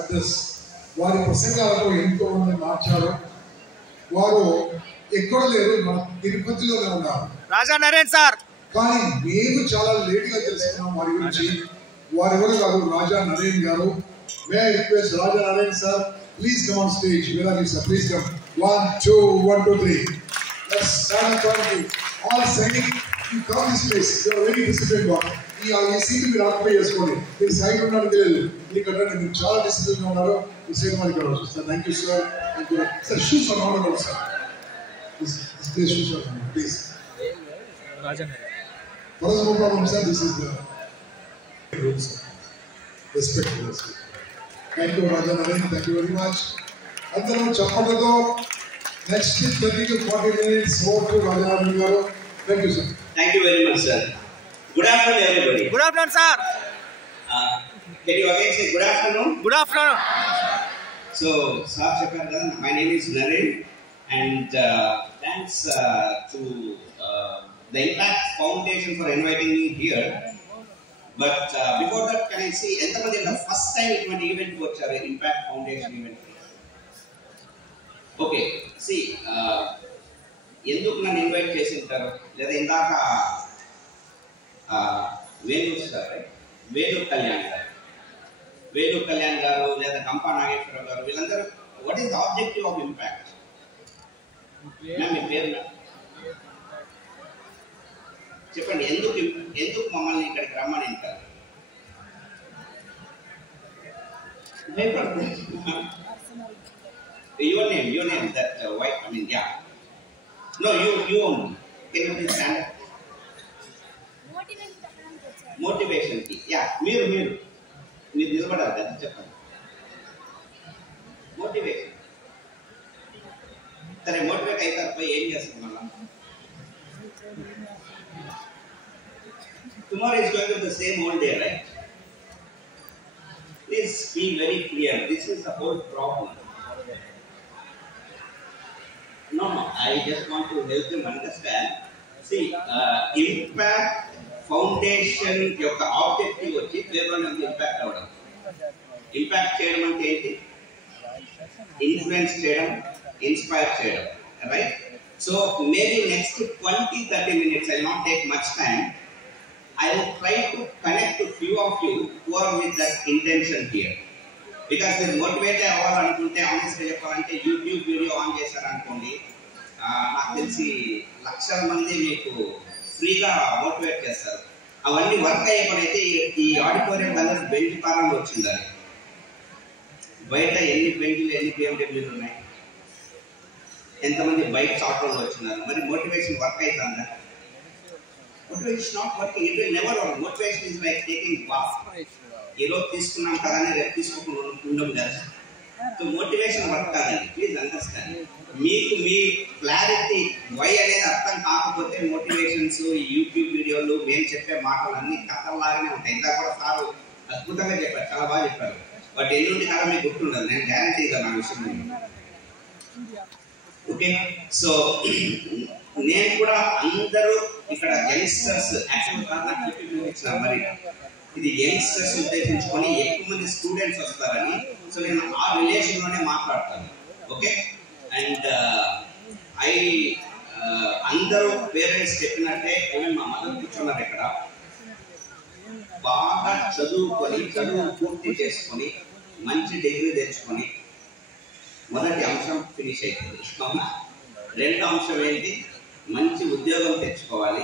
Address. వారి ప్రసంగాలతో ఎంతో మంది మార్చారు. వారు ఎక్కడ లేరు, మన తిరుపతిలోనే ఉన్నారు. రాజా నరేన్ సార్. కానీ మేము చాలా లేట్గా తెలుసుకున్నాం వారి గురించి. వారి ఎవరు కాదు, రాజా నరేన్ గారు. May I request Raja Naren sir, please come on stage. Where are you, sir? Please come. 1 2 1 2 3. Let's stand in front of you. All standing. You come this place. You are very disciplined one. ఈ seat మీరు occupy చేసుకోండి. మీరు side ఉండడం తెలియదు. ఇక్కడ మీరు చాలా discipline గా ఉన్నారు. ఈ సైడ్ మనకి రావచ్చు sir. Thank you sir. Sir shoes are not allowed sir. This place shoes are not allowed, please. Raja What is no problem, sir? This is the rules. Respect to us. Thank you, Raja Naren. Thank you very much. Andaru chappalతో next 30 to 40 minutes over to Raja Naren garu. Thank you, sir. Thank you very much, sir. Good afternoon, everybody. Good afternoon, sir. Can you again say good afternoon? Good afternoon. So, sir, my name is Naren, and thanks to the Impact Foundation for inviting me here. But before that, can I see entamadi the first time iటువంటి event వచ్చారు Impact Foundation event? Okay, see, ఎందుకు నన్ను invite చేసి ఉంటారు లేదా ఇందాక వేణు కళ్యాణ్ గారు లేదా కంపా నాగేశ్వరరావు గారు వీళ్ళందరూ what is the objective of impact? మీ పేరు చెప్పండి. ఎందుకు మమ్మల్ని ఇక్కడికి రమ్మని అంటారు? Your name, that white, I mean, yeah. No, you only. Can you please stand up? Motivation ki. Yeah, మీరు నిలబడాలి కదా చెప్పండి. మోటివేషన్. సరే, మోటివేట్ అయితారు పోయి ఏం చేస్తారు మళ్ళా? Tomorrow is going to be the same old day, right? Please be very clear. This is the whole problem. No, I just want to help them understand. See, Impact Foundation యొక్క objective వచ్చి కేవలం impact అవ్వడం. Impact చేయడం అంటే ఏంటి? Influence చేయడం, inspire చేయడం, right? So maybe next 20-30 minutes, I will not take much time. I will try to connect to few of you who are with that intention here. Because మీరు motivate అవ్వాలనుకుంటే ఆనెస్ట్గా చెప్పాలంటే YouTube video on చేశారనుకోండి, నాకు తెలిసి లక్షల మంది మీకు ఫ్రీగా మోటివేట్ చేస్తారు. అవన్నీ వర్క్ అయ్యేప్పుడైతే ఈ ఆడిటోరియం దగ్గర బెంచ్ కారంలో వచ్చిండాలి. బయట ఎన్ని బెంచ్లు ఎన్ని BMW ఉన్నాయి, ఎంతమంది బైక్స్ ఆటోలో వచ్చినారు. మరి మోటివేషన్ వర్క్ అవుతుందా? Motivation is not working. It will never work. Motivation is like taking bath. ఈ రోజు తీసుకున్నాం కదా అని రేపు తీసుకోకుండా ఉండడం కదా. సో మోటివేషన్ వర్క్ కాదండి. Please understand. మీకు మీ క్లారిటీ వై అనేది అర్థం కాకపోతే మోటివేషన్స్, యూట్యూబ్ వీడియోలు, మేము చెప్పే మాటలు అన్ని కథల్లాగానే ఉంటాయి. ఇంకా కూడా సార్ అద్భుతంగా చెప్పారు, చాలా బాగా చెప్పారు. బట్ ఎల్లుండి కదా మీకు గుర్తుండదు. నేను గ్యారంటీ ఇద్దాను ఆ విషయం. ఓకే, సో నేను కూడా అందరూ ఇక్కడ యంగ్స్టర్స్ యాక్చువల్గా నాకు చూపించిన మరి ఇది యంగ్స్టర్స్ ఉద్దేశించుకొని ఎక్కువ మంది స్టూడెంట్స్ వస్తారని, సో నేను ఆ రిలేషన్ లోనే మాట్లాడతాను. ఓకే, అండ్ అందరూ పేరెంట్స్ చెప్పినట్టే మా మదర్ కూర్చున్నారు ఇక్కడ, బాగా చదువు పూర్తి చేసుకొని మంచి డిగ్రీ తెచ్చుకొని మొదటి అంశం ఫినిష్ అవుతుంది. రెండో అంశం ఏంటి? మంచి ఉద్యోగం తెచ్చుకోవాలి.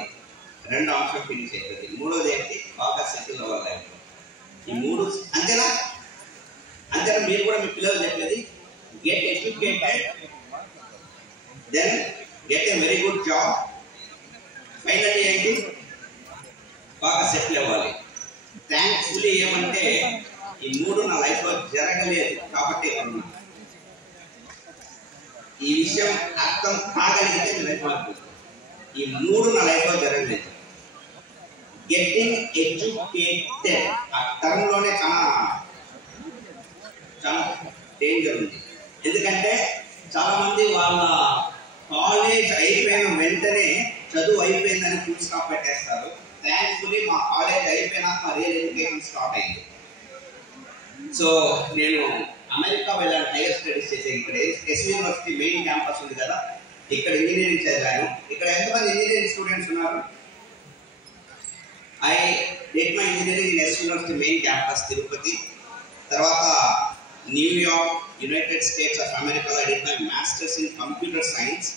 రెండో అంశం ఫినిష్ అవుతుంది. మూడోది ఏంటి? బాగా సెటిల్ అవ్వాలి. ఈ మూడు అంతేనా? మీరు కూడా మీ పిల్లలు చెప్పేది get educated, then get a very good job, finally ఏంటి? బాగా సెటిల్ అవ్వాలి. థ్యాంక్ఫుల్లీ ఏమంటే ఈ మూడు నా లైఫ్లో జరగలేదు కాబట్టి ఉన్నా. ఈ విషయం అర్థం కాగలిగితే మీ లైఫ్ మారుతుంది. ఈ మూడు నా లైఫ్లో జరగలేదు. గెట్టింగ్ ఎడ్యుకేటెడ్ ఆ టర్మ్లోనే చాలా డేంజర్ ఉంది. ఎందుకంటే చాలా మంది వాళ్ళ కాలేజ్ అయిపోయిన వెంటనే చదువు అయిపోయిందని ఫుల్ స్టాప్ పెట్టేస్తారు. థ్యాంక్ఫుల్లీ మా కాలేజ్ అయిపోయినాక మా రియల్ ఎడ్యుకేషన్ స్టార్ట్ అయింది. సో నేను అమెరికా వెళ్ళాను హైయర్ స్టడీస్ చేసే. ఇక్కడ ఎస్ యూనివర్సిటీ మెయిన్ క్యాంపస్ ఉంది కదా, ఇక్కడ ఇంజనీరింగ్ చదివాను. ఇక్కడ ఎంతమంది ఇంజనీరింగ్ స్టూడెంట్స్ ఉన్నారు? I did my engineering in S university main campus Tirupati. తర్వాత న్యూయార్క్, యునైటెడ్ స్టేట్స్ ఆఫ్ అమెరికాలో I did my masters in computer science.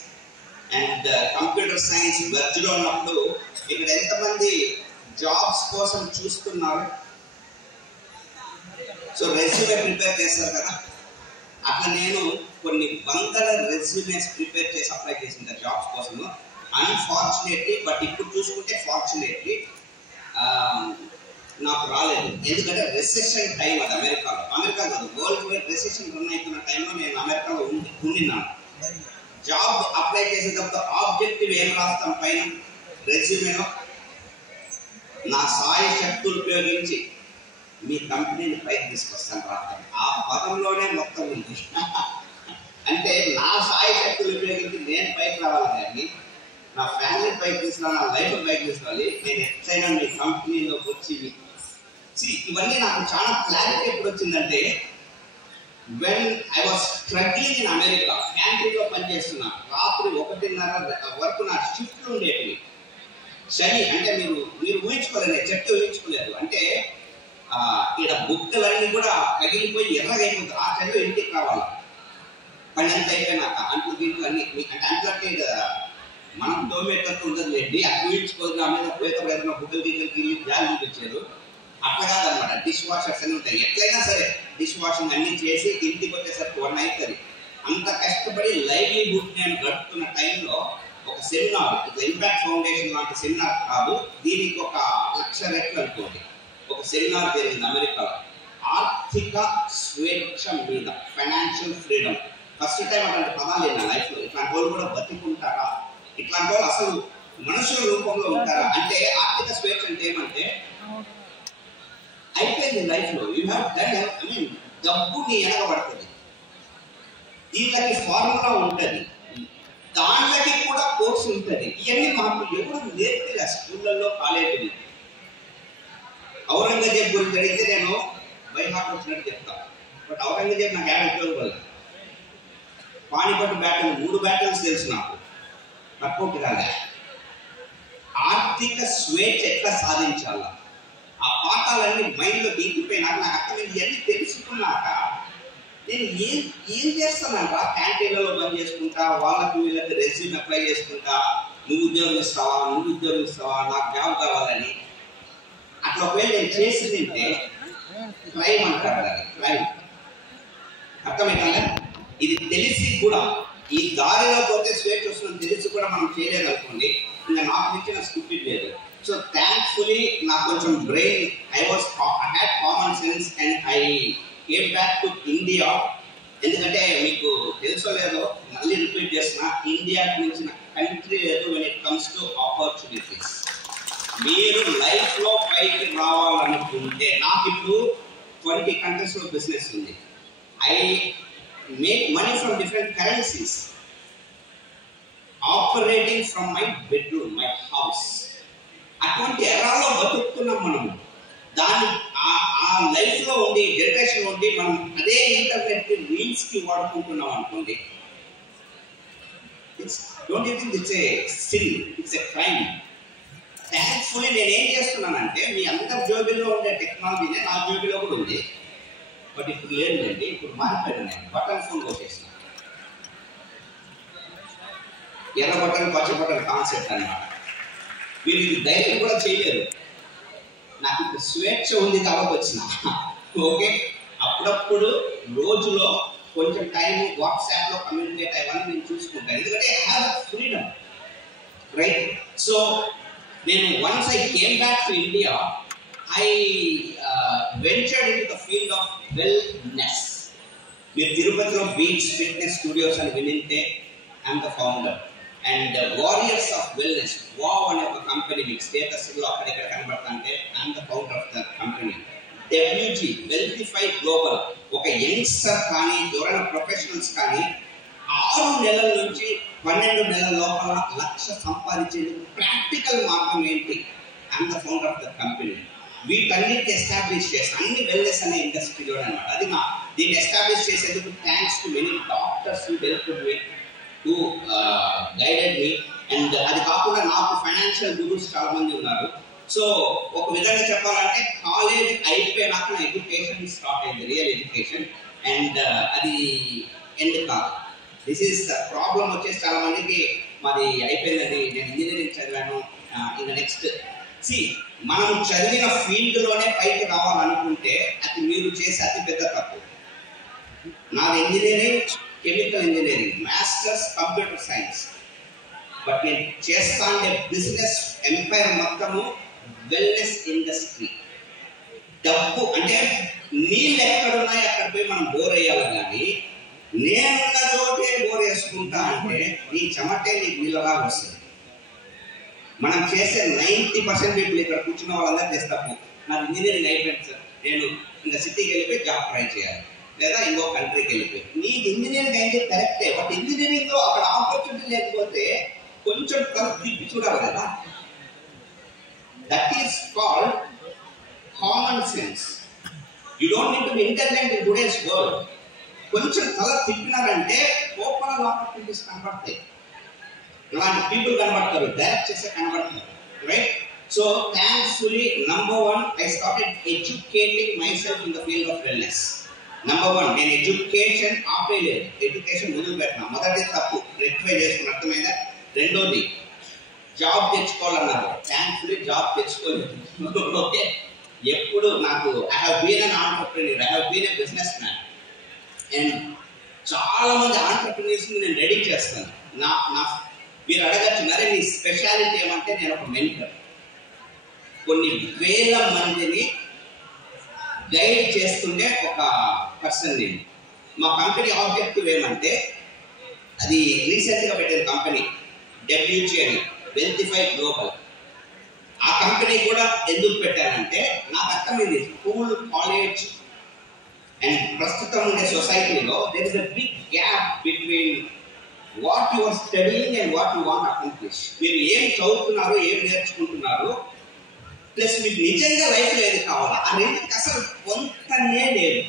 And computer science వెర్జ్లో ఉన్నప్పుడు ఇక్కడ ఎంతమంది జాబ్స్ కోసం చూస్తున్నారు? సో రెజ్యూమే ప్రిపేర్ చేస్తారు కదా, అట్లా నేను కొన్ని వందల రెజ్యూమేస్ ప్రిపేర్ చేసి అప్లై చేసిన జాబ్స్ కోసం. అన్ఫార్చునేట్లీ, బట్ ఇప్పుడు చూసుకుంటే ఫార్చునేట్లీ నాకు రాలేదు. ఎందుకంటే రెసెషన్ టైం అది అమెరికాలో. అమెరికా కాదు, వరల్డ్ వైడ్ రెసెషన్ రన్ అవుతున్న టైంలో నేను అమెరికాలో ఉండినాను. జాబ్ అప్లై చేసేటప్పుడు ఆబ్జెక్టివ్ ఏం రాస్తాం పైన రెజ్యూమేలో? నా సాయి శక్తులు ఉపయోగించి మీ కంపెనీని పైకి తీసుకొస్తాను రాస్తాను. ఆ పదంలోనే మొత్తం ఉంది. అంటే నా సాయి శక్తులు ఉపయోగించి నేను పైకి రావాలి, కానీ నా ఫ్యామిలీ పైకి తీసుకురావాలి, నా లైఫ్ పైకి తీసుకోవాలి. నేను ఎట్లయినా మీ కంపెనీలోకి వచ్చి ఇవన్నీ నాకు చాలా క్లారిటీ ఎప్పుడు వచ్చిందంటే, when I was struggling in America. క్యాంటీన్లో పనిచేస్తున్నా, రాత్రి 1:30 వరకు నా షిఫ్ట్లు ఉండేటివి. శని అంటే మీరు ఊహించుకోలేదు, చెట్టు ఊహించుకోలేదు. అంటే ఇక్కడ బుక్కలన్నీ కూడా పగిలిపోయి ఎర్రగైపోతుంది. ఆ టైంలో ఇంటికి రావాలి. పని అంత అయిపోయినాక అంట్లు గిట్లు అన్ని, అంటే అంట్లంటే మనం తోమేటట్టు ఉండదు లేండి. అది ఊహించుకోదు. ఆ మీద పోయేటప్పుడు ఏదైనా బుక్కలు గిన్నెలు జాలి చూపించారు. అట్లా కాదనమాట. డిష్ వాషర్స్ అన్నీ ఉంటాయి. ఎట్లయినా సరే డిష్ వాషింగ్ అన్ని చేసి ఇంటికి వచ్చేసరికి 1 అవుతుంది. అంత కష్టపడి లైవ్లీహుడ్ నేను గడుపుతున్న టైంలో ఒక సెమినార్, ఇట్లా ఇంపాక్ట్ ఫౌండేషన్ లాంటి సెమినార్ కాదు, దీనికి 1,00,000 రెట్లు అనుకోండి, ఒక సెమినార్ జరిగింది అమెరికాలో. ఆర్థిక స్వేచ్ఛ మీద, ఫైనాన్షియల్ ఫ్రీడమ్. ఫస్ట్ టైం అలాంటి పదాలు నా లైఫ్లో. ఇట్లాంటి వాళ్ళు కూడా బతికుంటారా? ఇట్లాంటి వాళ్ళు అసలు మనుషుల రూపంలో ఉంటారా? అంటే ఆర్థిక స్వేచ్ఛ అంటే ఏమంటే, అయిపోయింది లైఫ్లో. You have done, I mean డబ్బు నీ వెనకబడుతుంది. దీనికి ఫార్ములా ఉంటుంది, దాంట్లోకి కూడా కోర్స్ ఉంటుంది. ఇవన్నీ మాకు ఎవరు నేర్పిలే స్కూళ్ళల్లో, కాలేజీలు. ఔరంగజేబ్ గురించి అడిగితే నేను బైహార్ట్ వచ్చినట్టు చెప్తాను, బట్ ఔరంగజేబ్ నాకు ఏమైనా ఉపయోగపడలేదు. పానిపట్టు బ్యాటిల్ 3 బ్యాటిల్స్ తెలుసు నాకు, తక్కువ కాలే. ఆర్థిక స్వేచ్ఛ ఎట్లా సాధించాలా, ఆ పాఠాలన్నీ మైండ్లో దిగిపోయినాక నాకు అర్థమైంది. ఇవన్నీ తెలుసుకున్నాక నేను ఏం చేస్తానంట, క్యాంటీన్లలో బంద్ చేసుకుంటా, వాళ్ళకి వీళ్ళకి రెజ్యూమ్ అప్లై చేసుకుంటా, నువ్వు ఉద్యోగం ఇస్తావా, నాకు జాబ్ కావాలని. అట్లా ఒకవేళ నేను చేసి తింటే క్రైమ్ అంటారు, అది క్రైమ్. అర్థమైనా? ఇది తెలిసి కూడా, ఈ దారిలో పోతే స్వేచ్ఛ వస్తుందని తెలిసి కూడా మనం చేయలేదు అనుకోండి, ఇంకా నాకు ఇచ్చిన స్టూపిడ్ లేదు. సో థ్యాంక్ఫుల్లీ నాకు కొంచెం brain, I had common sense and I came back to India. ఎందుకంటే మీకు తెలుసో లేదో, మళ్ళీ రిపీట్ చేస్తున్నా, ఇండియాకి మించిన కంట్రీ లేదు when it comes to opportunities. మీరు లైఫ్లో పైకి రావాలనుకుంటే, నాకు ఇప్పుడు 20 కంట్రీస్లో బిజినెస్ ఉంది. I make money from different currencies, operating from my bedroom, my house. అటువంటి ఎరాలో బతుకుతున్నాం మనము. దాన్ని ఆ లైఫ్లో ఉండి, జనరేషన్ ఉండి మనం అదే ఇంటర్నెట్ రీల్స్కి వాడుకుంటున్నాం అనుకోండి, don't you think it's a sin, it's a crime. Thankfully నేను ఏం చేస్తున్నానంటే, మీ అందరి జోబీలో ఉండే టెక్నాలజీనే నా జోబీలో కూడా ఉంది. బట్ ఇప్పుడు లేదండి, ఇప్పుడు మారిపోయాను. నేను బటన్ ఫోన్ కొట్టేసిన, ఎర్ర బటన్ పచ్చ బటన్ కాన్సెప్ట్ అన్నమాట. మీరు ఇది ధైర్యం కూడా చేయలేరు. నాకు ఇప్పుడు స్వేచ్ఛ ఉంది కాబట్టి వచ్చిన. ఓకే, అప్పుడప్పుడు రోజులో కొంచెం టైం వాట్సాప్లో కమ్యూనికేట్ అయ్యాలని నేను చూసుకుంటాను, ఎందుకంటే I have freedom, right? So నేను once I came back to India, I ventured in to the field of wellness. మీరు తిరుపతిలో బీచ్ ఫిట్నెస్ స్టూడియోస్ అని వినింటే, I'm the founder. And warriors of wellness, wow అనే ఒక కంపెనీ మీకు స్టేటస్లో అక్కడిక్కడ కనబడుతుంటే, I'm the founder of the company. WG, Wealthify global, ఒక యంగ్స్టర్ కానీ ఎవరైనా ప్రొఫెషనల్స్ కానీ 6 నెలల నుంచి 12 నెలల లోపల 1,00,000 సంపాదించేందుకు ప్రాక్టికల్ మార్గం ఏంటి? I'm the founder of the company. వీటన్నిటి ఎస్టాబ్లిష్ చేసి అన్ని వెల్నెస్ అనే ఇండస్ట్రీలో అనమాట. అది దీన్ని ఎస్టాబ్లిష్ చేసేందుకు thanks to many doctors who guided me. And అది కాకుండా నాకు ఫైనాన్షియల్ గురూస్ చాలా మంది ఉన్నారు. సో ఒక విధంగా చెప్పాలంటే కాలేజ్ అయిపోయినాక నా ఎడ్యుకేషన్ స్టార్ట్ అయింది, రియల్ ఎడ్యుకేషన్. అండ్ అది ఎండ్ కాదు. దిస్ ఈస్ ప్రాబ్లం వచ్చేసి చాలా మందికి మాది అయిపోయిందండి, నేను ఇంజనీరింగ్ చదివాను, ఇంకా నెక్స్ట్ మనం చదివిన ఫీల్డ్లోనే పైకి రావాలనుకుంటే అది మీరు చేసే అతి పెద్ద తప్పు. నాది engineering, chemical engineering, masters computer science. But నేను చేస్తా అంటే బిజినెస్ ఎంపైర్ మొత్తము వెల్నెస్ ఇండస్ట్రీ. డబ్బు అంటే నీళ్ళు ఎక్కడున్నాయి అక్కడ పోయి మనం బోర్ వేయాలి, కానీ నేనున్న చోటే బోర్ వేసుకుంటా అంటే నీ చెమటే నీకు నీళ్ళలాగా వస్తుంది. మనం చేసే 90% పీపుల్ ఇక్కడ కూర్చున్న వాళ్ళందరూ చేస్తాము, నాకు ఇంజనీరింగ్ అయిపోయింది సార్, నేను ఇంకా సిటీకి వెళ్ళిపోయి జాబ్ ట్రై చేయాలి, లేదా ఇంకో కంట్రీకి వెళ్ళిపోయి. నీకు ఇంజనీరింగ్ అయితే కరెక్టే, బట్ ఇంజనీరింగ్లో అక్కడ ఆపర్చునిటీ లేకపోతే కొంచెం తిప్పి చూడాలి కదా. That is called common sense. You don't need to be intelligent in today's world. కొంచెం తల తిప్పినారంటే ఓపెన్ ఆపర్చునిటీస్ కనబడతాయి. ఇలాంటి పీపుల్ కనబడతారు, డైరెక్ట్ చేసే కనబడతారు, right? So thankfully number 1 I started educating myself in the field of wellness. Number 1 నేను education ఆపేయలేదు, education మొదలు పెట్టినా. మొదటి తప్పు రెక్టిఫై చేసుకుని అర్థమైందా. రెండోది జాబ్ తెచ్చుకోవాలన్నారు, థ్యాంక్ఫుల్లీ జాబ్ తెచ్చుకోలేదు. ఓకే, ఎప్పుడు నాకు I have been an entrepreneur, I have been a business man. And చాలా మంది ఆంటర్‌ప్రెన్యూర్స్ నేను రెడీ చేస్తాను. నా మీరు అడగచ్చు, మరే నీ స్పెషాలిటీ ఏమంటే నేను ఒక మెంటర్. కొన్ని వేల మందిని గైడ్ చేస్తుండే ఒక పర్సన్ నేను. మా కంపెనీ ఆబ్జెక్టివ్ ఏమంటే, అది రీసెంట్గా పెట్టిన కంపెనీ WG అని, వెల్తిఫై గ్లోబల్. ఆ కంపెనీ కూడా ఎందుకు పెట్టానంటే నాకు అర్థమైంది, స్కూల్, కాలేజ్ అండ్ ప్రస్తుతం ఉండే సొసైటీలో there is a big gap between what you are studying and what you want accomplish. మీరు ఏం చదువుతున్నారు, ఏం నేర్చుకుంటున్నారు, ప్లస్ మీకు నిజంగా లైఫ్లో ఏది కావాలా, ఆ రెండింటికి అసలు కొంతనే లేదు.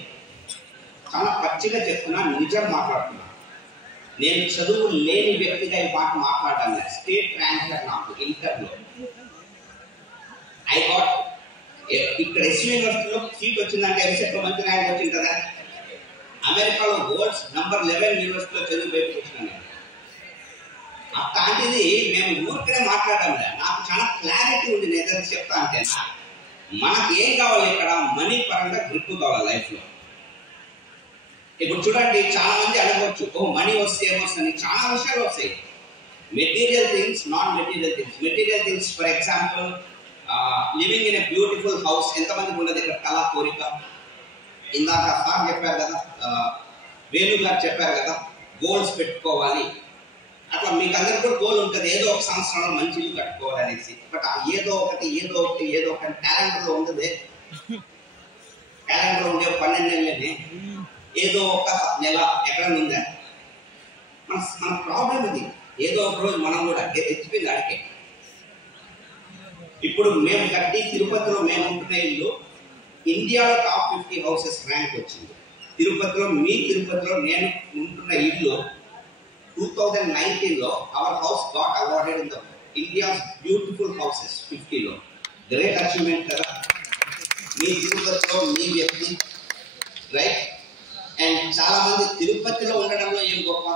చాలా పచ్చిగా చెప్తున్నా, నిజం మాట్లాడుతున్నా. నేను చదువు లేని వ్యక్తిగా ఈ మాట మాట్లాడాను. స్టేట్ ర్యాంకర్ నాకు ఇంటర్లో. ఐ గాట్ ఇక్కడ ఎస్యూ యూనివర్సిటీలో సీట్ వచ్చిందంటే ఎంసెట్లో మంచి ర్యాంక్ వచ్చింది కదా. అమెరికాలో వరల్డ్స్ నంబర్ 11 యూనివర్సిటీలో చదువు బయటకు వచ్చినాను. అట్లాంటిది మేము ఊరికనే మాట్లాడాము. నాకు చాలా క్లారిటీ ఉంది. నేను ఏదైనా చెప్తా అంటే మనకి ఏం కావాలి, ఇక్కడ మనీ పరంగా గ్రిప్ కావాలి లైఫ్లో. ఇప్పుడు చూడండి, చాలా మంది అడగవచ్చు, మనీ వస్తే ఏమొస్తుంది, చాలా విషయాలు వస్తాయి. Material things, non material things. Material things for example living in a beautiful house. ఎంతమందికి ఉండదు ఇక్కడ కళ, కోరిక? ఇందాక సార్ చెప్పారు కదా, వేణు గారు చెప్పారు కదా, గోల్స్ పెట్టుకోవాలి. అట్లా మీకు అందరికి కూడా గోల్ ఉంటుంది, ఏదో ఒక సంవత్సరంలో మంచి ఇల్లు కట్టుకోవాలి అనేసి. బట్ ఏదో ఒకటి క్యాలెండర్లో ఉండదు. క్యాలెండర్లో ఉండే 12 నెలలని ఏదో ఒక నెల ఎక్కడ ఉందా? మన ప్రాబ్లం ఇది. ఏదో ఒక రోజు మనం కూడా తెచ్చిపోయింది అడిగే. ఇప్పుడు మేము కట్టి తిరుపతిలో మేము ఉంటున్న ఇల్లు ఇండియాలో టాప్ 50 హౌసెస్ ర్యాంక్ వచ్చింది. తిరుపతిలో నేను ఉంటున్న ఇల్లు 2019లో our house got awarded in the India's beautiful houses 50లో. గ్రేట్ అచీవ్మెంట్ కదా మీ తిరుపతిలో, మీ వ్యక్తి, రైట్? అండ్ చాలా మంది తిరుపతిలో ఉండడంలో ఏం గొప్ప,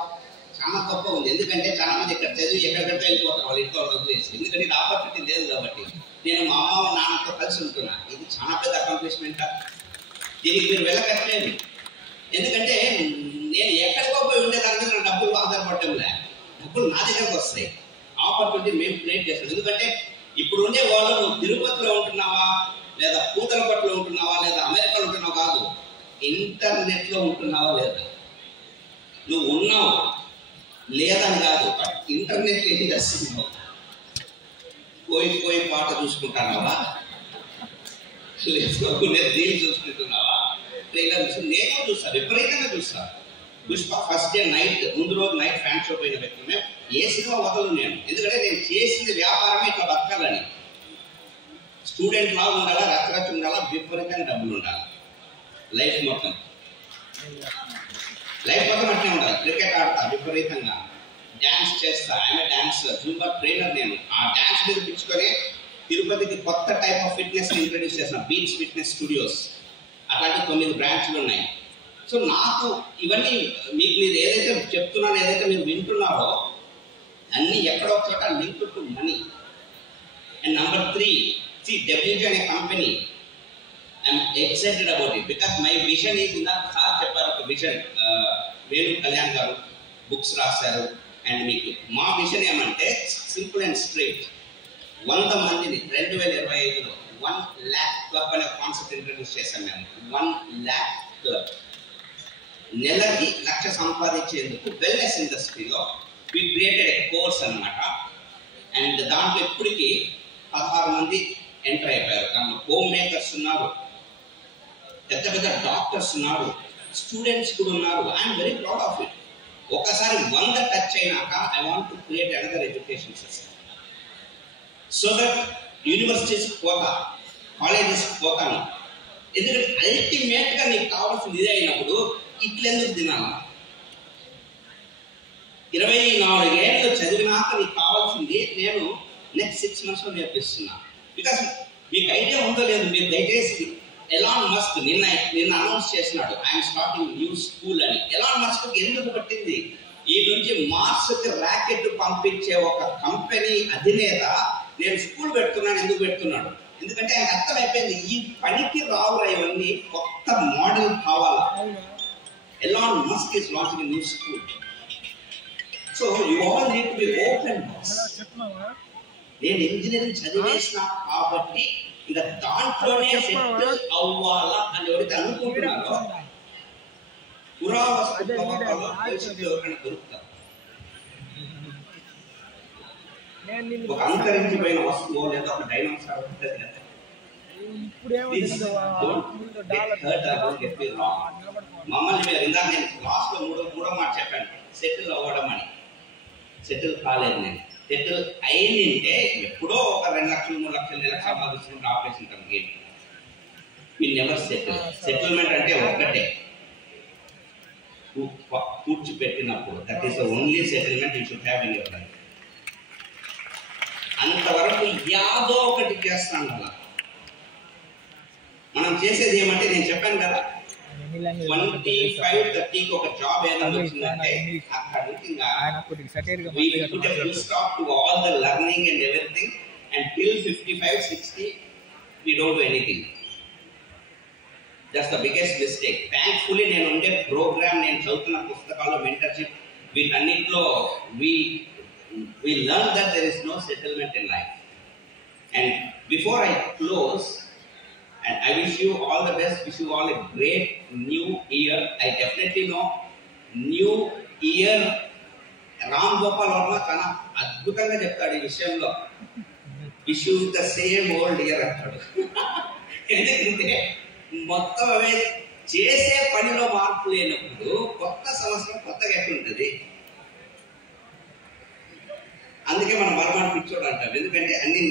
చాలా గొప్ప ఉంది. ఎందుకంటే చాలా మంది ఇక్కడ చదివి ఎక్కడికంటే వెళ్ళిపోతారు వాళ్ళ ఇంట్లో వదిలేసి. ఎందుకంటే ఇది ఆపర్చునిటీ లేదు కాబట్టి. నేను మా అమ్మ నాన్నతో కలిసి ఉంటున్నా. ఇది చాలా పెద్ద అకాంప్లిష్మెంట్. దీనికి మీరు వెళ్ళకట్లేదు. ఎందుకంటే నేను ఎక్కడికో పోయి ఉండేదానికి నా డబ్బులు ఆధారపడటం లే. డబ్బులు నా దగ్గరకు వస్తాయి. ఆపర్చునిటీ మేము క్రియేట్ చేస్తాం. ఎందుకంటే ఇప్పుడు ఉండే వాళ్ళు నువ్వు తిరుపతిలో ఉంటున్నావా, లేదా పూతలపట్టులో ఉంటున్నావా, లేదా అమెరికాలో ఉంటున్నావు కాదు, ఇంటర్నెట్లో ఉంటున్నావా లేదా. నువ్వు ఉన్నావు లేదని కాదు, ఇంటర్నెట్ ఏం చేస్తున్నావు? పోయి పాట చూసుకుంటున్నావా, రీల్ చూసుకుంటున్నావా, ట్రైలర్ చూసి నేను చూస్తాను, విపరీతంగా చూస్తాను. పుష్ప ఫస్ట్ డే నైట్, ముందు రోజు నైట్ ఫ్యాన్ షో పోయిన వ్యక్తి. మేము ఏ సినిమా వదలు నేను, ఎందుకంటే నేను చేసిన వ్యాపారమే ఇట్లా బతకాలని. స్టూడెంట్ లాగా ఉండాలా, రచ్చరచ్చ ఉండాలా, విపరీతంగా డబ్బులు ఉండాలి. లైఫ్ మొత్తం అట్నే ఉండాలి. క్రికెట్ ఆడతా విపరీతంగా, డ్యాన్స్ చేస్తా, ఆమె డాన్స్ జూంబా ట్రైనర్. నేను ఆ డ్యాన్స్ మీద పిచ్చుకొని తిరుపతికి కొత్త టైప్ ఆఫ్ ఫిట్నెస్ ఇంట్రడ్యూస్ చేసిన బీచ్ ఫిట్నెస్ స్టూడియోస్. అట్లాంటి 9 బ్రాంచ్లు ఉన్నాయి. సో నాకు ఇవన్నీ మీకు మీరు ఏదైతే చెప్తున్నానో, ఏదైతే మీరు వింటున్నారో అన్నీ ఎక్కడో ఒక చోట link to money. And number 3, WG అనే company, I'm excited about it because my vision is, ఇందాక సార్ చెప్పారు ఒక విజన్, వేణు కళ్యాణ్ గారు బుక్స్ రాశారు. అండ్ మీకు మా విజన్ ఏమంటే సింపుల్ అండ్ స్ట్రైట్. 100 మందిని 2025లో 1 lakh క్లబ్ అనే కాన్సెప్ట్ ఇంట్రడ్యూస్ చేశాం మేము. 1 lakh క్లబ్ నెలకి 1 లక్ష సంపాదించేందుకు వెల్నెస్ ఇండస్ట్రీలో వి క్రియేటెడ్ ఏ కోర్స్ అనమాట. అండ్ దాంట్లో ఇప్పటికి 16 మంది ఎంటర్ అయిపోయారు. దాంట్లో హోమ్ మేకర్స్ ఉన్నారు, పెద్ద పెద్ద డాక్టర్స్ ఉన్నారు, స్టూడెంట్స్ కూడా ఉన్నారు. I'm very proud of it. ఒకసారి 100 టచ్ అయినాక I want to create another education system. So that universities పోతా, కాలేజెస్ పోతాను. ఎందుకంటే అల్టిమేట్ గా నీకు కావాల్సింది ఇదే అయినప్పుడు ఇట్లెందుకు తినాలా? 24 ఏళ్ళు చదివినాక నీకు కావాల్సింది నేను నెక్స్ట్ 6 monthsలో నేర్పిస్తున్నా. బికాస్ మీకు ఐడియా ఉందో లేదు, మీరు దయచేసి ఎలాన్ మస్క్ నిన్న అనౌన్స్ చేసినాడు ఐఎమ్ స్టార్టింగ్ న్యూ స్కూల్ అని. ఎలాన్ మస్క్ ఎందుకు పట్టింది? ఈ నుంచి మార్స్కి ర్యాకెట్ పంపించే ఒక కంపెనీ అధినేత నేను స్కూల్ పెడుతున్నాను. ఎందుకు పెడుతున్నాడు? ఎందుకంటే ఆయన అర్థమైపోయింది ఈ పనికి రావురా, ఇవన్నీ కొత్త మోడల్ కావాలా. Elon Musk is launching new school. So you all need to be open. నేను ఇంజనీరింగ్ చదివేసిన కాబట్టి ఇంకా దాంట్లోనే సెటిల్ అవ్వాలా అని ఎవరైతే అనుకుంటున్నారో పురావస్తు తవ్వకాల్లో ఎవరికైనా దొరుకుతారు. ఒక అంతరించిపోయిన వస్తువు లేదా ఒక డైనోసార్ ఉంటుంది కదా, మమ్మల్ని మీరు ఇందాక నేను క్లాస్ లో మూడో మాట చెప్పాను, సెటిల్ అవ్వడం అని. సెటిల్ కాలేదు. నేను సెటిల్ అయిందంటే ఎప్పుడో ఒక 2 లక్షలు 3 లక్షలు నెలకు సంపాదిస్తున్న operation complete. Will never settle. Settlement అంటే ఒక్కటే, కూర్చిపెట్టినప్పుడు. That is the only settlement you should have in your life. అంతవరకు యాదో ఒకటి చేస్తాం కదా. మనం చేసేది ఏమంటే నేను చెప్పాను కదా, 25-30కి ఒక జాబ్ ఏదైనా వచ్చిందంటే అక్కడ నుంచి stop to all the learning and everything. And till 55-60 we don't do anything. That's the biggest mistake. Thankfully నేను ఉండే ప్రోగ్రామ్, నేను చదువుతున్న పుస్తకాలు, మెంటర్షిప్, వీటన్నిటిలో we learn that there is no settlement in life. And before I close, and I wish you all the best, wish you all a great new year. I definitely know new year Ram Gopal Varma kana adbhutanga cheptadu ee vishayamlo. Wish you the same old year antadu. Endukante మొత్తం అవే చేసే పనిలో మార్పు లేనప్పుడు కొత్త సంవత్సరం కొత్తగా ఎట్లుంటది? అందుకే మనం బలమాన్ పిచ్చోడు అంటాం, ఎందుకంటే అన్ని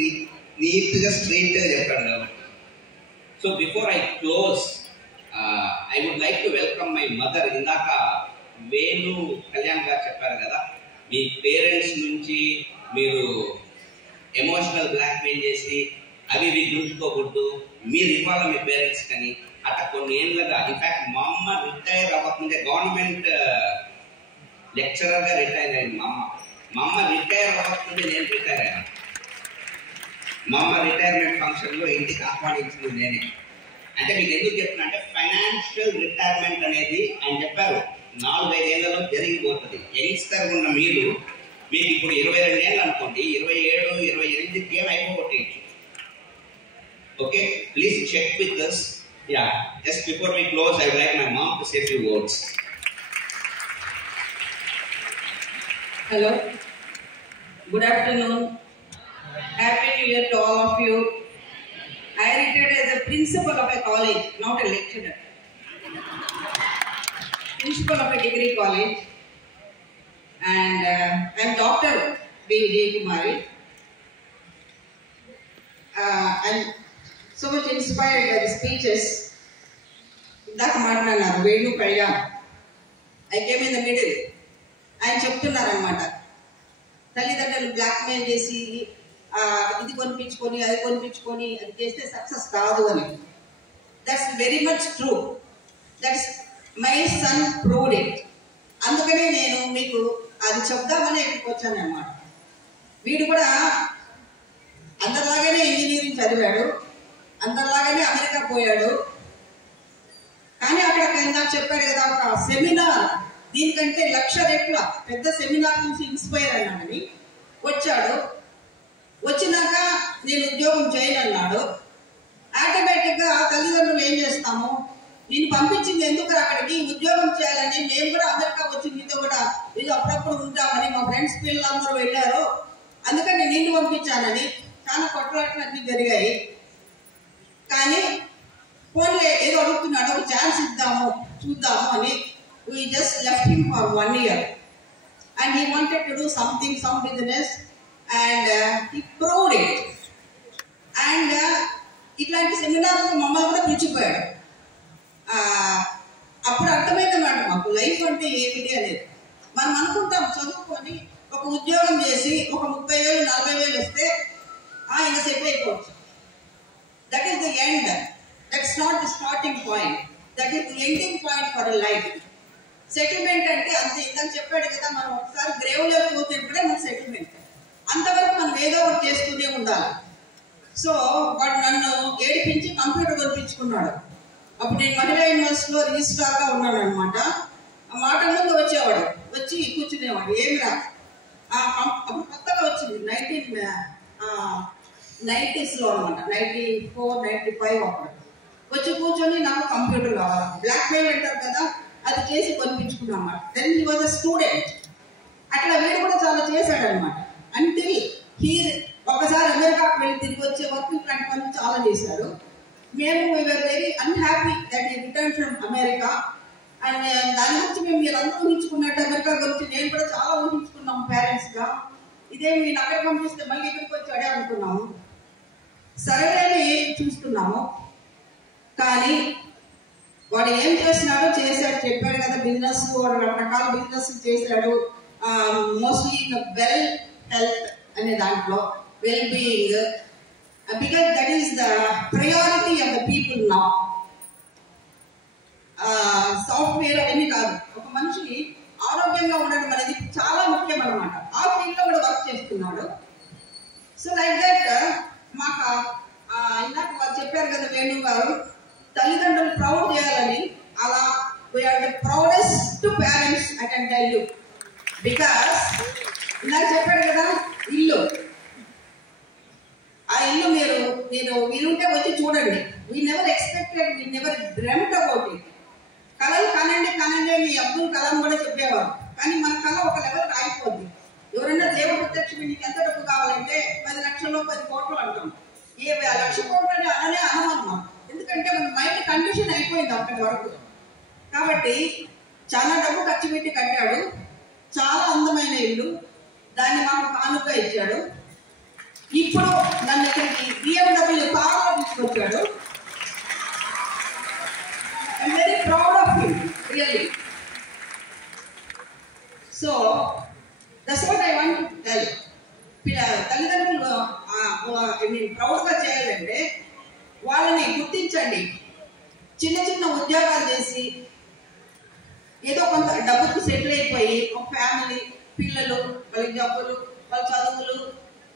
నీట్గా స్ట్రైట్గా చెప్తాడు కాబట్టి. So before I close, I would like to welcome my mother. ఇందాక వేణు కళ్యాణ్ గారు చెప్పారు కదా, మీ పేరెంట్స్ నుంచి మీరు ఎమోషనల్ బ్లాక్మెయిల్ చేసి అవి గుంజుకోకూడదు, మీరు ఇవ్వాలి మీ పేరెంట్స్ కానీ. అట్లా కొన్ని ఏళ్ళగా, ఇన్ఫాక్ట్ మా అమ్మ రిటైర్ అవ్వకముందే గవర్నమెంట్ లెక్చరర్గా రిటైర్ అయింది మా అమ్మ. మా అమ్మ రిటైర్ అవ్వకముందే నేను రిటైర్ అయ్యాను. మా అమ్మ రిటైర్మెంట్ ఫంక్షన్లో ఇంటికి ఆహ్వానించింది నేనే. అంటే మీకు ఎందుకు చెప్తున్నా అంటే ఫైనాన్షియల్ రిటైర్మెంట్ అనేది ఆయన చెప్పారు 4-5 ఏళ్లలో జరిగిపోతుంది. యంగ్స్టర్ ఉన్న మీకు ఇప్పుడు 22 ఏళ్ళు అనుకోండి, 27-28 ఏం అయిపోగొట్టేయచ్చు. Okay, please check with us. Yeah, just before we close, I would like my mom to say a few words. Hello, good afternoon, happy new year to all of you. I retired as a principal of a college, not a lecturer. Principal of a degree college, and I am Dr. B. Vijay Kumari. I'm so much inspired by the speeches. ఇందాక మాట్లాడినారు Venu Kalyan, I came in the middle. ఆయన చెప్తున్నారనమాట, తల్లిదండ్రులు blackmail చేసి ఇది కొనిపించుకొని అది కొనిపించుకొని అది చేస్తే సక్సెస్ కాదు అని. That's very much true. That's my son proved it. అందుకనే నేను మీకు అది చెప్దామని ఇక్కడికి వచ్చాను అనమాట. వీడు కూడా అందరిలాగానే ఇంజనీరింగ్ చదివాడు, అందరిలాగానే అమెరికా పోయాడు. కానీ అక్కడ నాకు చెప్పాడు కదా, ఒక సెమినార్ దీనికంటే 1,00,000 రెట్ల పెద్ద సెమినార్ నుంచి ఇన్స్పైర్ అన్నాడని వచ్చాడు. వచ్చినాక నేను ఉద్యోగం చేయనన్నాడు. ఆటోమేటిక్గా తల్లిదండ్రులు ఏం చేస్తాము, నేను పంపించింది ఎందుకు అక్కడికి ఉద్యోగం చేయాలని, మేము కూడా అమెరికా వచ్చి మీతో కూడా ఇది అప్పుడప్పుడు ఉంటామని, మా ఫ్రెండ్స్ పిల్లలందరూ వెళ్ళారు అందుకని నిన్ను పంపించానని చాలా కొట్లాటలన్నీ జరిగాయి. కానీ ఫోన్లే ఏదో అడుగుతున్నాడు, ఒక ఛాన్స్ ఇద్దాము చూద్దాము అని. we just left him for 1 year and he wanted to do something, some business, and he proved it. And ఇట్లాంటి సెమినార్లు మమ్మల్ని కూడా పిలిచిపోయాడు. అప్పుడు అర్థమైందన్నమాట మాకు లైఫ్ అంటే ఏమిటి అనేది. మనం అనుకుంటాం చదువుకొని ఒక ఉద్యోగం చేసి ఒక 30,000 40,000 వస్తే ఇంకా సెటిల్ అయిపోవచ్చు. That is the end. That's not the starting point, that is the ending point for a life. Settlement అంటే అంతే. ఇందాక చెప్పాడు కదా, మనం ఒకసారి గ్రేవ్లో పోతే కూడా మన సెటిల్మెంట్. అంతవరకు మనం ఏదో ఒకటి చేస్తూనే ఉండాలి. సో వాడు నన్ను ఏడిపించి కంప్యూటర్ కొనిపించుకున్నాడు. అప్పుడు నేను మహిళా యూనివర్సిటీలో రిజిస్ట్రార్గా ఉన్నాను అనమాట. ఆ మాట ముందు వచ్చేవాడు, వచ్చి కూర్చునేవాడు. ఏమిరా అప్పుడు కొత్తగా వచ్చింది 1990s అనమాట, 94, 95 అప్పుడు వచ్చి కూర్చొని నాకు కంప్యూటర్ కావాలి, బ్లాక్మెయిల్ అంటారు కదా, అది చేసి కొనిపించుకున్నాం. Then he was a student. అట్లా వీడు కూడా చాలా చేశాడు అనమాట. అంటిల్ హీ ఒకసారి అమెరికాకు వెళ్ళి తిరిగి వచ్చే వరకు ఇట్లాంటి పనులు చాలా చేశాడు. మేము we are very unhappy that he return from America. And దాని గురించి మేము మీరందరూ ఊహించుకున్నట్టు అమెరికా గురించి నేను కూడా చాలా ఊహించుకున్నాము పేరెంట్స్గా. ఇదే మీరు అక్కడ పంపిస్తే మళ్ళీ ఇక్కడికి వచ్చాడే అనుకున్నాము. సరేలేని చూస్తున్నాము. కానీ వాడు ఏం చేసినాడో చేశాడు, చెప్పాడు కదా, బిజినెస్ రకరకాల బిజినెస్ చేశాడు. మోస్ట్లీ ఇన్ వెల్ హెల్త్ అనే దాంట్లో, well being, because that is the priority of the people now. Software అవన్నీ కాదు, ఒక మనిషి ఆరోగ్యంగా ఉండడం అనేది చాలా ముఖ్యం అనమాట. ఆ ఫీల్డ్లో కూడా వర్క్ చేస్తున్నాడు. సో లైక్ దట్ మాకు ఇందాక వాళ్ళు చెప్పారు కదా వేణు గారు, తల్లిదండ్రులు ప్రౌడ్ చేయాలని. అలా we are the proudest parents I can tell you. Because ఇందాక చెప్పాడు కదా ఇల్లు, ఆ ఇల్లు మీరు వీలుంటే వచ్చి చూడండి. We never expected, we never dreamed about it. కళలు కనండి కనండి అని అబ్దుల్ కలాం కూడా చెప్పేవారు. కానీ మన కళ ఒక లెవెల్కి ఆగిపోద్ది. ఎవరైనా దేవ ప్రత్యక్షం నీకు ఎంత డబ్బు కావాలంటే 10 లక్షలు 10 కోట్లు అంటాం. 1,00,000 కోట్లు అని అనే అనమన్నమాట. ఎందుకంటే మన మైండ్ కండిషన్ అయిపోయింది అక్కడి వరకు. కాబట్టి చాలా డబ్బు ఖర్చు పెట్టి కట్టాడు, చాలా అందమైన ఇల్లు, దాన్ని మాకు కానుక ఇచ్చాడు. ఇప్పుడు నన్ను ఇక్కడికి BMW కార్లో తీసుకొచ్చాడు. I'm very proud of him really. So that's what I want to tell. తల్లిదండ్రులు ప్రౌడ్గా చేయాలంటే వాళ్ళని గుర్తించండి. చిన్న చిన్న ఉద్యోగాలు చేసి ఏదో కొంత డబ్బుకు సెటిల్ అయిపోయి ఒక ఫ్యామిలీ, పిల్లలు, వాళ్ళ జబ్బులు, వాళ్ళ చదువులు,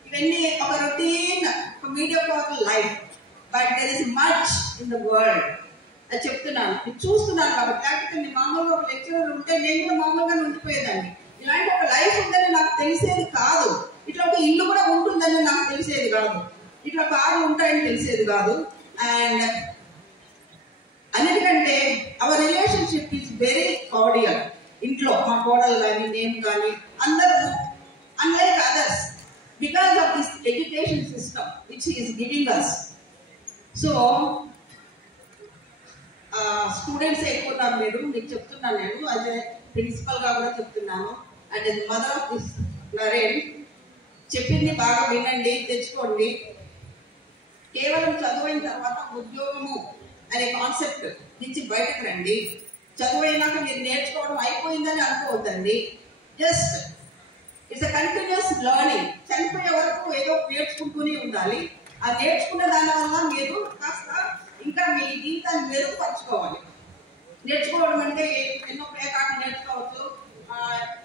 ఇవన్నీ ఒక రొటీన్, ఒక medium life. But there is much in the world. అది చెప్తున్నాను, నేను చూస్తున్నాను కాబట్టి. లేకపోతే నేను మామూలుగా ఒక లెక్చరర్ ఉంటే నేను కూడా మామూలుగా ఉండిపోయేదాన్ని. ఇలాంటి ఒక లైఫ్ ఉందని నాకు తెలిసేది కాదు. ఇట్లా ఒక ఇల్లు కూడా ఉంటుందని నాకు తెలిసేది కాదు. ఇట్లా కార్లు ఉంటాయని తెలిసేది కాదు. అండ్ అన్నిటికంటే our relationship is very cordial. ఇంట్లో మా కోడలు కానీ నేను కానీ అందరూ unlike others because of this education system which is giving us. So students ఎక్కున్నారు మీరు, మీకు చెప్తున్నాను. నేను అదే ప్రిన్సిపల్గా కూడా చెప్తున్నాను. అండ్ మదర్ ఆఫ్ దిస్ 9 చెప్పింది బాగా వినండి, తెచ్చుకోండి. కేవలం చదువైన తర్వాత ఉద్యోగము అనే కాన్సెప్ట్ నుంచి బయటకు రండి. చదువైనాక మీరు నేర్చుకోవడం అయిపోయిందని అనుకోవద్దండి. Just it's a continuous learning. చనిపోయే వరకు ఏదో నేర్చుకుంటూనే ఉండాలి. ఆ నేర్చుకున్న దాని వల్ల మీరు కాస్త ఇంకా మీ జీవితాన్ని మెరుగుపరచుకోవాలి. నేర్చుకోవడం అంటే ఎన్నో ప్లేకాట్లు నేర్చుకోవచ్చు,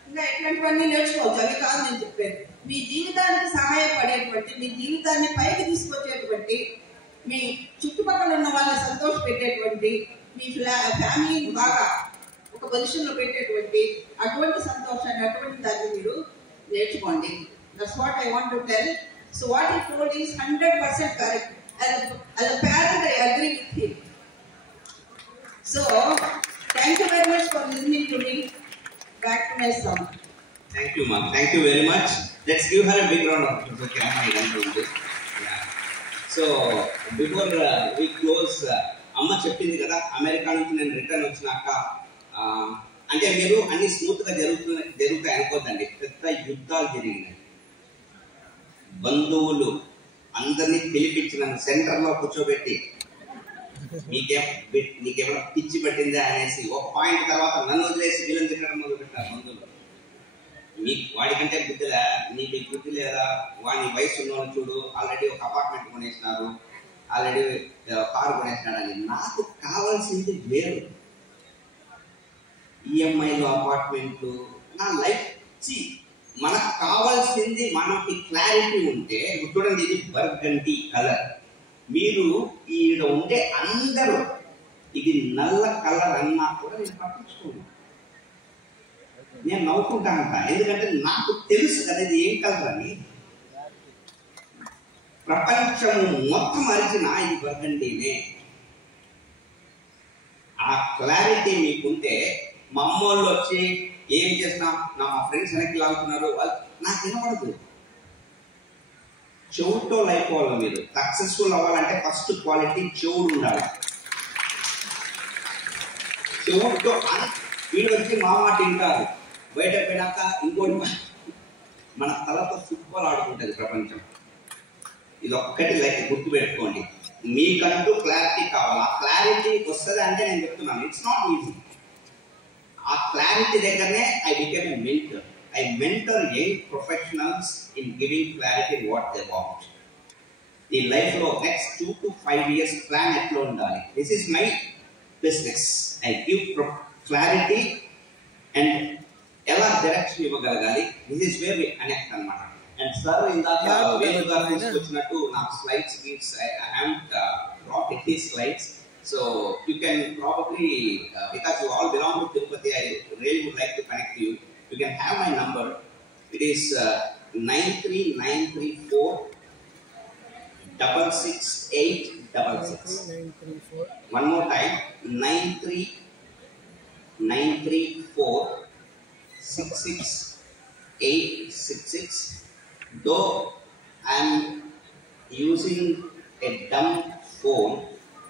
ఇంకా ఎట్లాంటివన్నీ నేర్చుకోవచ్చు. అవి కాదు నేను చెప్పేది. మీ జీవితానికి సహాయపడేటువంటి, మీ జీవితాన్ని పైకి తీసుకొచ్చేటువంటి, మీ చుట్టుపక్కల ఉన్న వాళ్ళని సంతోష పెట్టేటువంటి, మీ ఫ్యామిలీని బాగా ఒక పొజిషన్లో పెట్టేటువంటి అటువంటి సంతోషాన్ని, అటువంటి దాన్ని మీరు నేర్చుకోండి. That's what I want to tell. So what he told is 100% correct. As a parent, I agree with him. So thank you very much for listening to me. Back to my son. Thank you, ma'am. Thank you very much. Let's give her a big round of applause. Yeah. So before we close, అమ్మ చెప్పింది కదా, America నుంచి నేను return వచ్చినాక అంటే మీరు అన్ని smooth గా జరుగుతాయి అనుకోద్దండి. పెద్ద యుద్ధాలు జరిగినాయి. బంధువులు అందరినీ పిలిపించి నన్ను సెంటర్ లో కూర్చోబెట్టి నీకేమైనా పిచ్చి పట్టిందా అనేసి ఒక పాయింట్ తర్వాత నన్ను వదిలేసి వీళ్ళని తిట్టడం మొదలు పెట్టారు బంధువులు. వాడికంటే బుద్ధిలే, నీకు బుద్ధి లేదా, వాడి వయసు ఉన్నవాళ్ళు చూడు, ఆల్రెడీ ఒక అపార్ట్మెంట్ కొనేసినారు, ఆల్రెడీ కారు కొనేసినాడు అని. నాకు కావాల్సింది వేరు. ఈఎంఐలు, అపార్ట్మెంట్లు, నా లైఫ్ మనకు కావాల్సింది మనకి క్లారిటీ ఉంటే. చూడండి, ఇది బర్గండి కలర్. మీరు ఈడ ఉండే అందరూ ఇది నల్ల కలర్ అన్నా కూడా నేను పట్టించుకోను, నేను నవ్వుకుంటానంట. ఎందుకంటే నాకు తెలుసు కదా ఇది ఏం కలర్ అని. ప్రపంచం మొత్తం అరిచిన ఇది బర్గండినే. ఆ క్లారిటీ మీకుంటే మా అమ్మ వాళ్ళు వచ్చి ఏం చేసినా మా ఫ్రెండ్స్ వెనక్కి లాగుతున్నారు, నాకు వినపడదు. చెవుతో లైఫ్ అవ్వాలి. మీరు సక్సెస్ఫుల్ అవ్వాలంటే ఫస్ట్ క్వాలిటీ చెవుడు ఉండాలి. చెవుతో వీళ్ళు వచ్చి మా మాట వింటారు, బయట పోయినాక ఇంకోటి మన తలతో ఫుట్బాల్ ఆడుకుంటుంది ప్రపంచం. ఇది ఒక్కటి లైక్ గుర్తు పెట్టుకోండి. మీకంటూ క్లారిటీ కావాలి. ఆ క్లారిటీ వస్తుంది అంటే నేను చెప్తున్నాను, ఇట్స్ నాట్ ఈజీ. ఆ క్లారిటీ దగ్గరనే I became a mentor. I mentor young professionals in giving clarity what they want. In life lo next 2 to 5 years plan etlo undali. This is my business. I give clarity and ela direction ivagalagali. This is where we connect anamata. And sir indaka Venu garu teesukochinattu na slides gives I haven't brought his slides. So you can probably because you all belong to Tirupati, I really would like to connect you. You can have my number. It is 93934 66866. One more time, 93934 66866. Though I am using a dumb phone,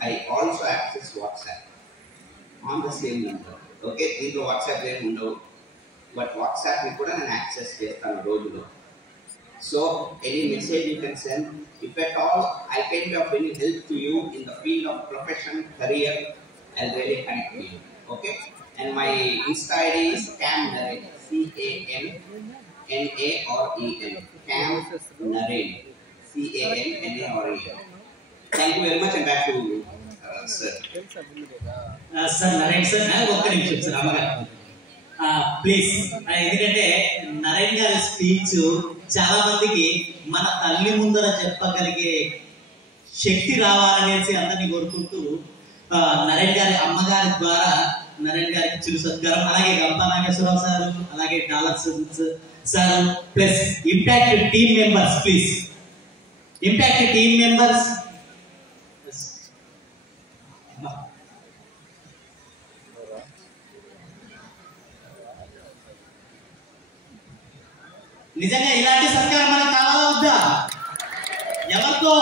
I also access WhatsApp on the same number. Okay, దీంట్లో WhatsApp ఏమి ఉండవు, but WhatsApp ని కూడా నేను access చేస్తాను రోజులో. So any message you can send. If at all I can be of any help to you in the field of profession, career, I will really connect you. Okay, and my Insta ID is Cam Naren, CAMNAREN, Cam Naren, CAMNAREN. Thank you very much and back to sir. Sir Naren sir, ఒక్క నిమిషం sir అమ్మగారు please. ఎందుకంటే నరేన్ గారి speech చాలా మందికి మన తల్లి ముందర చెప్పగలిగే శక్తి రావాలనేసి అందరినీ కోరుకుంటూ నరేన్ గారి అమ్మగారి ద్వారా నరేన్ గారికి చిరు సత్కారం, అలాగే గంపా నాగేశ్వరరావు సార్, అలాగే dollar sir, plus impact team members, please impact team members. నిజంగా ఇలాంటి సత్కారం మనకు కావాలా వద్దా? ఎవరితో